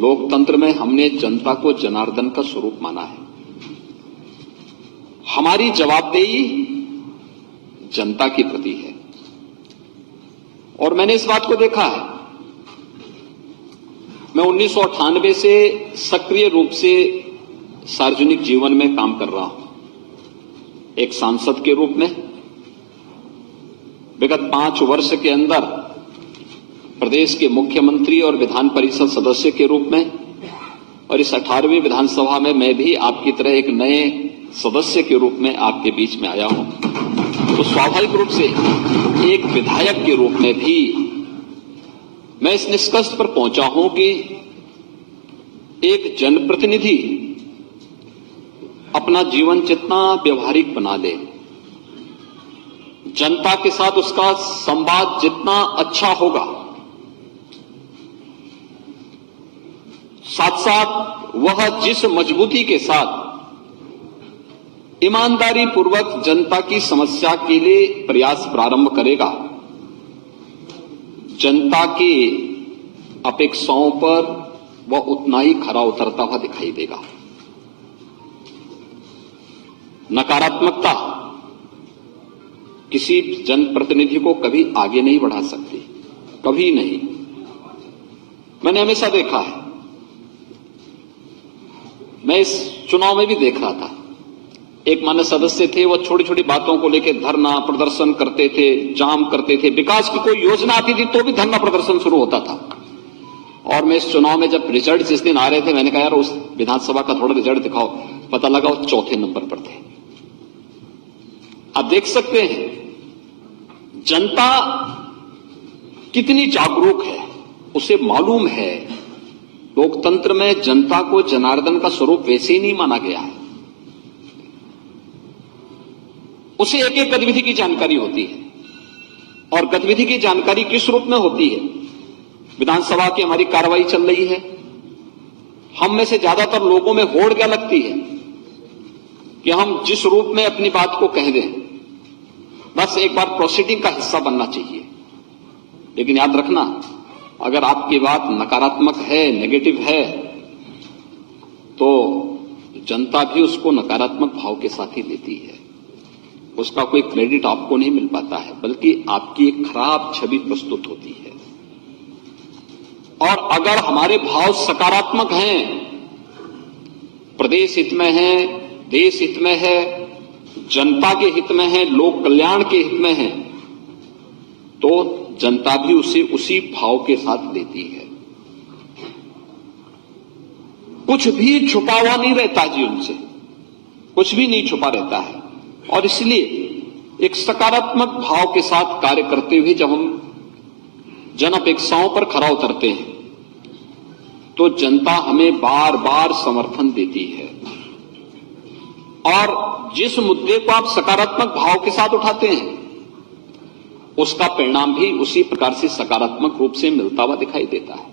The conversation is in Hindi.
लोकतंत्र में हमने जनता को जनार्दन का स्वरूप माना है। हमारी जवाबदेही जनता के प्रति है और मैंने इस बात को देखा है। मैं 1998 से सक्रिय रूप से सार्वजनिक जीवन में काम कर रहा हूं, एक सांसद के रूप में। विगत 5 वर्ष के अंदर प्रदेश के मुख्यमंत्री और विधान परिषद सदस्य के रूप में, और इस 18वीं विधानसभा में मैं भी आपकी तरह एक नए सदस्य के रूप में आपके बीच में आया हूं। तो स्वाभाविक रूप से एक विधायक के रूप में भी मैं इस निष्कर्ष पर पहुंचा हूं कि एक जनप्रतिनिधि अपना जीवन जितना व्यवहारिक बना ले, जनता के साथ उसका संवाद जितना अच्छा होगा, साथ साथ वह जिस मजबूती के साथ ईमानदारी पूर्वक जनता की समस्या के लिए प्रयास प्रारंभ करेगा, जनता की अपेक्षाओं पर वह उतना ही खरा उतरता हुआ दिखाई देगा। नकारात्मकता किसी जनप्रतिनिधि को कभी आगे नहीं बढ़ा सकती, कभी नहीं। मैंने हमेशा देखा है, मैं इस चुनाव में भी देख रहा था, एक मान्य सदस्य थे, वो छोटी छोटी बातों को लेकर धरना प्रदर्शन करते थे, जाम करते थे। विकास की कोई योजना आती थी तो भी धरना प्रदर्शन शुरू होता था। और मैं इस चुनाव में जब रिजल्ट जिस दिन आ रहे थे, मैंने कहा यार उस विधानसभा का थोड़ा रिजल्ट दिखाओ। पता लगा वो 4थे नंबर पर थे। आप देख सकते हैं जनता कितनी जागरूक है, उसे मालूम है लोकतंत्र में जनता को जनार्दन का स्वरूप वैसे ही नहीं माना गया है। उसे एक एक गतिविधि की जानकारी होती है, और गतिविधि की जानकारी किस रूप में होती है। विधानसभा की हमारी कार्रवाई चल रही है, हम में से ज्यादातर लोगों में होड़ क्या लगती है कि हम जिस रूप में अपनी बात को कह दें, बस एक बार प्रोसीडिंग का हिस्सा बनना चाहिए। लेकिन याद रखना, अगर आपकी बात नकारात्मक है, नेगेटिव है, तो जनता भी उसको नकारात्मक भाव के साथ ही लेती है। उसका कोई क्रेडिट आपको नहीं मिल पाता है, बल्कि आपकी एक खराब छवि प्रस्तुत होती है। और अगर हमारे भाव सकारात्मक हैं, प्रदेश हित में है, देश हित में है, जनता के हित में है, लोक कल्याण के हित में है, तो जनता भी उसे उसी भाव के साथ लेती है। कुछ भी छुपा हुआ नहीं रहता जी, उनसे कुछ भी नहीं छुपा रहता है। और इसलिए एक सकारात्मक भाव के साथ कार्य करते हुए जब हम जन अपेक्षाओं पर खरा उतरते हैं, तो जनता हमें बार बार समर्थन देती है। और जिस मुद्दे को आप सकारात्मक भाव के साथ उठाते हैं, उसका परिणाम भी उसी प्रकार से सकारात्मक रूप से मिलता हुआ दिखाई देता है।